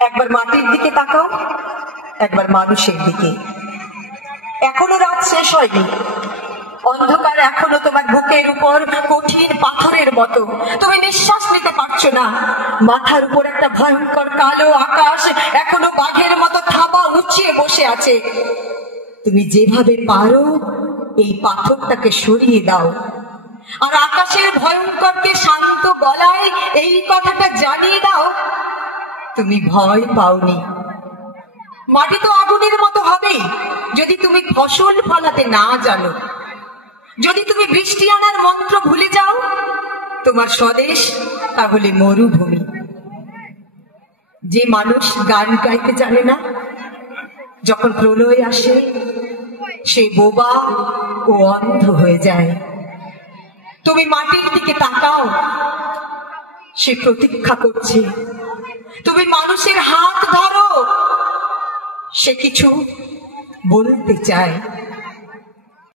একবার মাটির দিকে তাকাও, একবার মানুষের দিকে। এখনো রাত শেষ হয়নি, অন্ধকার এখনো তোমার বুকের উপর কঠিন পাথরের মতো, তুমি নিঃশ্বাস নিতে পারছো না। মাথার উপর একটা ভয়ঙ্কর কালো আকাশ এখনো বাঘের মতো থাবা উঁচিয়ে বসে আছে। তুমি যেভাবে পারো এই পাথরটাকে সরিয়ে দাও, আর আকাশের ভয়ঙ্করকে শান্ত গলায় এই কথাটা জানিয়ে দাও, তুমি ভয় পাওনি। মাটি তো আগুনের মতো হবে যদি তুমি ফসল ফলাতে না জানো, যদি তুমি বৃষ্টি আনার মন্ত্র ভুলে যাও। তোমার স্বদেশ তাহলে মরুভূমি। যে মানুষ গান গাইতে জানে না, যখন প্রলয় আসে সে বোবা ও অন্ধ হয়ে যায়। তুমি মাটির দিকে তাকাও, সে প্রতীক্ষা করছে। তুমি মানুষের হাত ধরো, সে কিছু বলতে চায়।